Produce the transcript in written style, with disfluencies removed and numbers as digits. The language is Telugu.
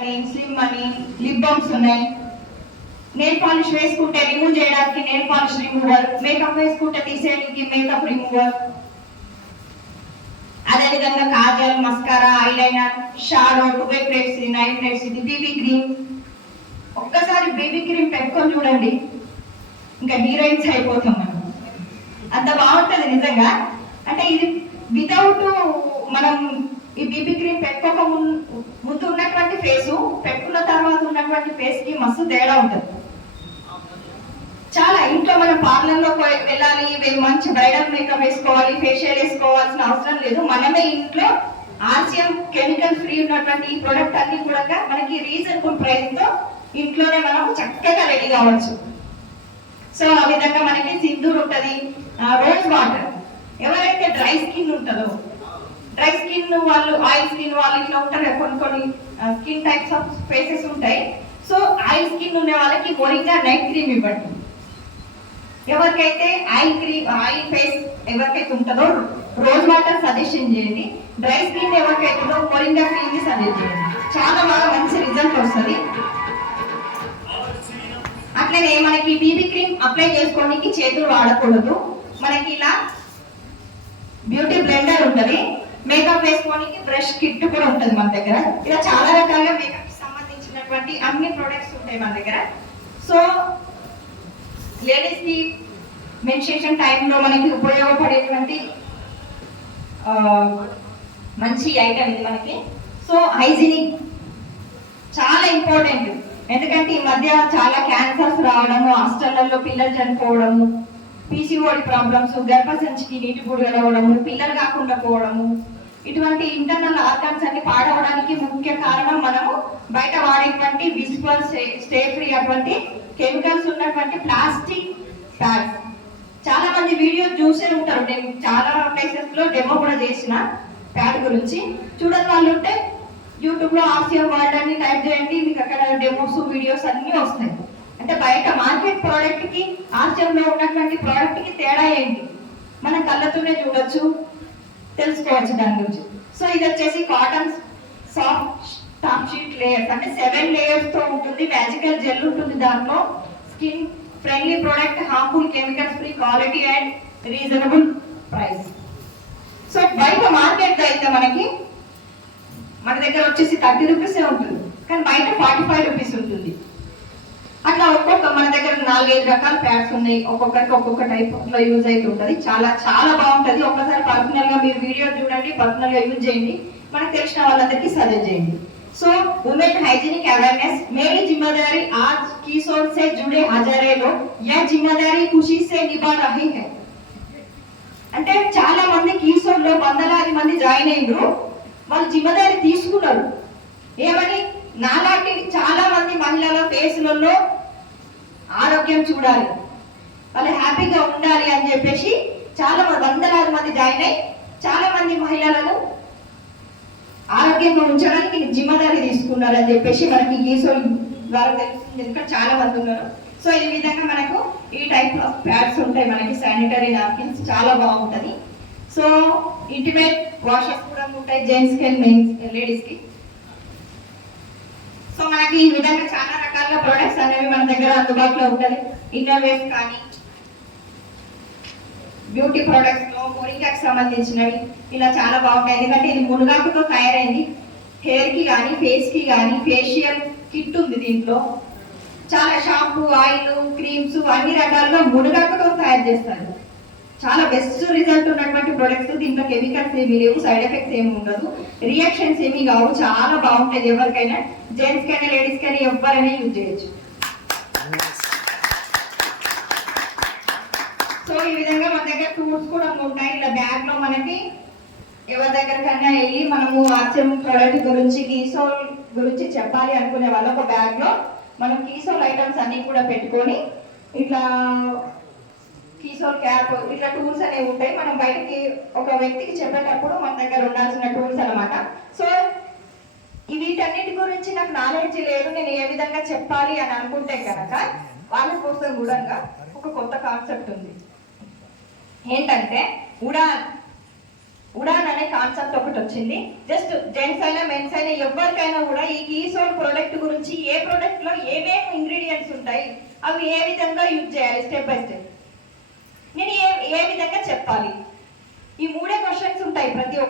అని, స్లిమ్ అని, లిప్ బామ్స్ ఉన్నాయి. నెయిల్ పాలిష్ వేసుకుంటే రిమూవ్ చేయడానికి నెయిల్ పాలిష్ రిమూవర్, మేకప్ వేసుకుంటే తీసేయడానికి మేకప్ రిమూవర్, అదేవిధంగా Kajal, mascara, eyeliner, shadow, 2 plates, 9 plates, ఇది బీబీ క్రీమ్. ఒక్కసారి బేబీ క్రీమ్ పెట్టుకొని చూడండి, ఇంకా హీరోయిన్స్ అయిపోతాం మనం, అంత బాగుంటుంది నిజంగా. అంటే ఇది వితౌట్ మనం ఈ బీబీ క్రీమ్ పెట్టుకోక ముందు ఉన్నటువంటి ఫేసు, పెట్టుకున్న తర్వాత ఉన్నటువంటి ఫేస్ కి మస్తు తేడా ఉంటుంది. చాలా ఇంట్లో మనం పార్లర్లో వెళ్ళాలి, మంచి బ్రైడల్ మేకప్ వేసుకోవాలి, ఫేషియల్ వేసుకోవాల్సిన అవసరం లేదు. మనమే ఇంట్లో ఆర్సిఎం కెమికల్ ఫ్రీ ఉన్నటువంటి ఈ ప్రొడక్ట్ అన్ని కూడా మనకి రీజనబుల్ ప్రైస్ తో ఇంట్లోనే మనం చక్కగా రెడీ కావచ్చు. సో ఆ విధంగా మనకి సింధూర్ ఉంటది, రోజ్ వాటర్. ఎవరైతే డ్రై స్కిన్ ఉంటుందో, డ్రై స్కిన్ వాళ్ళు, ఆయిల్ స్కిన్ వాళ్ళు ఇట్లా ఉంటారు, కొన్ని స్కిన్ టైప్స్ ఆఫ్ ఫేసెస్ ఉంటాయి. సో ఆయిల్ స్కిన్ ఉన్న వాళ్ళకి మొరింగా నైట్ క్రీమ్ ఇవ్వండి. ఎవరికైతే ఆయిల్ ఫేస్ ఎవరికైతే ఉంటుందో రోజ్ వాటర్ సజెషన్ చేయండి. డ్రై స్కిన్ ఎవరికైతే మొరింగా క్రీమ్ ని సజెస్ట్ చేయండి. చాలా బాగా మంచి రిజల్ట్ వస్తుంది. అట్లనే మనకి బీబీ క్రీమ్ అప్లై చేసుకోవడానికి చేతులు వాడకూడదు. మనకి ఇలా బ్యూటీ బ్లెండర్ ఉంటుంది, మేకప్ వేసుకోవడానికి బ్రష్ కిట్ కూడా ఉంటుంది మన దగ్గర. ఇలా చాలా రకాలుగా మేకప్ కి సంబంధించినటువంటి అన్ని ప్రొడక్ట్స్ ఉంటాయి మన దగ్గర. సో లేడీస్ కి మెన్స్ట్రుయేషన్ టైంలో మనకి ఉపయోగపడేటువంటి మంచి ఐటమ్ ఇది మనకి. సో హైజీనిక్ చాలా ఇంపార్టెంట్. ఎందుకంటే ఈ మధ్య చాలా క్యాన్సర్స్ రావడము, హాస్టళ్లలో పిల్లలు చనిపోవడము, పీసీఓడి ప్రాబ్లమ్స్, గర్భసంచికి నీటి బుడగలు అవ్వడము, పిల్లలు కాకుండా పోవడము, ఇటువంటి ఇంటర్నల్ ఆర్గాన్స్ అన్ని పాడవడానికి ముఖ్య కారణం మనము బయట వాడేటువంటి విజిబుల్ స్టే ఫ్రీ అటువంటి కెమికల్స్ ఉన్నటువంటి ప్లాస్టిక్ ప్యాడ్స్. చాలా మంది వీడియో చూసే ఉంటారు, నేను చాలా ప్లేసెస్ లో డెమో కూడా చేసిన ప్యాడ్ గురించి. చూడని వాళ్ళు ఉంటే యూట్యూబ్ లో ఆర్సిఎం వరల్డ్ అని టైప్ చేయండి, మీకు అక్కడ డెమోస్ వీడియోస్ అన్ని వస్తాయి. అంటే బయట మార్కెట్ ప్రోడక్ట్ కి ఆర్సిఎం లో ఉన్నటువంటి ప్రోడక్ట్ కి తేడా ఏంటి మన కళ్ళతోనే చూడొచ్చు, తెలుసుకోవచ్చు దాని గురించి. సో ఇది వచ్చేసి cotton soft top sheet layers, అంటే 7 లేయర్స్ తో ఉంటుంది. మ్యాజికల్ జెల్ ఉంటుంది దాంట్లో. Skin friendly product, harmful chemicals free, quality and reasonable price. So బయట మార్కెట్ అయితే మనకి మన దగ్గర వచ్చేసి 30 రూపీసే ఉంటుంది, కానీ బయట 45 రూపీస్ ఉంటుంది. అట్లా ఒక్కొక్క మన దగ్గర 4-5 రకాల ప్యాడ్స్ ఉన్నాయి, ఒక్కొక్కరికి ఒక్కొక్క టైప్ లో యూజ్ అయితే ఉంటుంది. చాలా చాలా బాగుంటుంది. ఒక్కసారి పర్సనల్ గా మీరు వీడియో చూడండి, పర్సనల్ గా యూజ్ చేయండి, మనకు తెలిసిన వాళ్ళందరికీ సజెస్ట్ చేయండి. సో वुमेन हाइजीनिक अवेयरनेस, मेरी जिम्मेदारी आज किशोर से जुड़े हजारे लोग यह जिम्मेदारी खुशी से निभा रहे हैं. అంటే చాలా మంది కిషోర్ లో వందలాది మంది జాయిన్ అయ్యారు, వాళ్ళు జిమ్మదారి తీసుకున్నారు. ఏమని, నాలాంటి చాలా మంది మహిళల ఫేసులలో ఆరోగ్యం చూడాలి, వాళ్ళు హ్యాపీగా ఉండాలి అని చెప్పేసి చాలా వందలాది మంది జాయిన్ అయ్యి చాలా మంది మహిళలను ఆరోగ్యంగా ఉంచడానికి జిమ్మదారి తీసుకున్నారు అని చెప్పేసి మనకి కిషోర్ ద్వారా తెలుస్తుంది, ఎందుకంటే చాలా మంది ఉన్నారు. సో ఈ విధంగా మనకు ఈ టైప్ ఆఫ్ ప్యాడ్స్ ఉంటాయి మనకి, శానిటరీ నాప్కిన్స్ చాలా బాగుంటుంది. సో ఇంటిమేట్ వాషెస్ కూడా ఉంటాయి, జెంట్స్ కి మెన్స్ లేడీస్ కి. సో మనకి ఈ విధంగా చాలా రకాల ప్రొడక్ట్స్ అనేవి మన దగ్గర అందుబాటులో ఉంటాయి. ఇన్నర్ వేర్స్ కానీ, బ్యూటీ ప్రొడక్ట్స్ లో మొరింగాకి సంబంధించినవి ఇలా చాలా బాగుంటాయి. ఎందుకంటే ఇది మునగాకుతో తయారైంది. హెయిర్ కి కానీ, ఫేస్ కి కానీ ఫేషియల్ కిట్ ఉంది దీంట్లో. చాలా షాంపూ, ఆయిల్, క్రీమ్స్ అన్ని రకాలుగా మునగాకుతో తయారు చేస్తారు. చాలా బెస్ట్ రిజల్ట్ ఉన్నటువంటి ప్రొడక్ట్స్. దీంట్లో కెమికల్స్ ఏమీ లేవు, సైడ్ ఎఫెక్ట్స్ ఏమి ఉండదు, రియాక్షన్స్ ఏమీ కావు. చాలా బాగుంటాయి. ఎవరికైనా, జెంట్స్ కైనా లేడీస్ కైనా ఎవరైనా యూజ్ చేయొచ్చు. సో ఈ విధంగా మన దగ్గర టూల్స్ కూడా ఉంటాయి. ఇలా బ్యాగ్ లో మనకి ఎవరి దగ్గరకైనా వెళ్ళి మనము ఆర్సిఎం ప్రొడక్ట్ గురించి, కిషోర్ గురించి చెప్పాలి అనుకునే వాళ్ళ ఒక బ్యాగ్ లో మనం కిషోర్ ఐటమ్స్ అన్ని కూడా పెట్టుకొని, ఇట్లా కిషోర్ క్యాప్, ఇట్లా టూల్స్ అనేవి ఉంటాయి. మనం బయటకి ఒక వ్యక్తికి చెప్పేటప్పుడు మన దగ్గర ఉండాల్సిన టూల్స్ అనమాట. సో వీటన్నిటి గురించి నాకు నాలెడ్జ్ లేదు, నేను ఏ విధంగా చెప్పాలి అని అనుకుంటే కనుక వాళ్ళ కోసం కూడా ఒక కొత్త కాన్సెప్ట్ ఉంది. ఏంటంటే ఉడాన్ అనే కాన్సెప్ట్ ఒకటి వచ్చింది. జస్ట్ జెంట్స్ అయినా మెన్స్ అయినా ఎవరికైనా కూడా ఈ కిషోర్ ప్రొడక్ట్ ప్రోడక్ట్ గురించి, ఏ ప్రోడక్ట్ లో ఏమేమి ఇంగ్రీడియంట్స్ ఉంటాయి, అవి ఏ విధంగా యూజ్ చేయాలి స్టెప్ బై స్టెప్, నేను ఏ విధంగా చెప్పాలి. ఈ 3 క్వశ్చన్స్ ఉంటాయి ప్రతి ఒక్క